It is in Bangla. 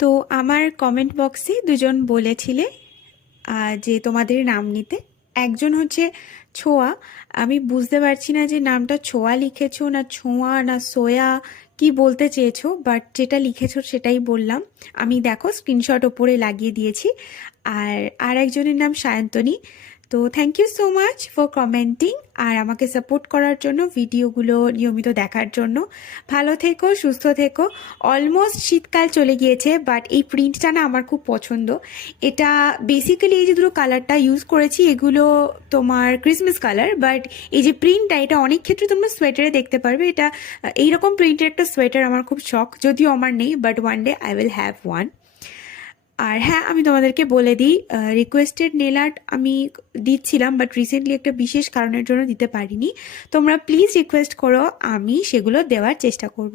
তো আমার কমেন্ট বক্সে দুজন বলেছিলে যে তোমাদের নাম নিতে। একজন হচ্ছে ছোঁয়া। আমি বুঝতে পারছি না যে নামটা ছোঁয়া লিখেছো না ছোঁয়া না সোয়া, কি বলতে চেয়েছো, বাট যেটা লিখেছো সেটাই বললাম। আমি দেখো স্ক্রিনশট ওপরে লাগিয়ে দিয়েছি। আর আর একজনের নাম সায়ন্তনী। তো thank you so much for commenting আর আমাকে সাপোর্ট করার জন্য, ভিডিওগুলো নিয়মিত দেখার জন্য। ভালো থেকো, সুস্থ থেকো। অলমোস্ট শীতকাল চলে গিয়েছে, বাট এই প্রিন্টটা না আমার খুব পছন্দ। এটা বেসিক্যালি এই যে দুটো কালারটা ইউজ করেছি এগুলো তোমার ক্রিসমাস কালার, বাট এই যে প্রিন্টটা এটা অনেক ক্ষেত্রে তোমরা সোয়েটারে দেখতে পারবে। এটা এইরকম প্রিন্টের একটা সোয়েটার আমার খুব শখ, যদিও আমার নেই, but one day I will have one. আর হ্যাঁ, আমি তোমাদেরকে বলে দিই, রিকোয়েস্টেড নেল আর্ট আমি দিচ্ছিলাম, বাট রিসেন্টলি একটা বিশেষ কারণের জন্য দিতে পারিনি। তোমরা প্লিজ রিকোয়েস্ট করো, আমি সেগুলো দেওয়ার চেষ্টা করব।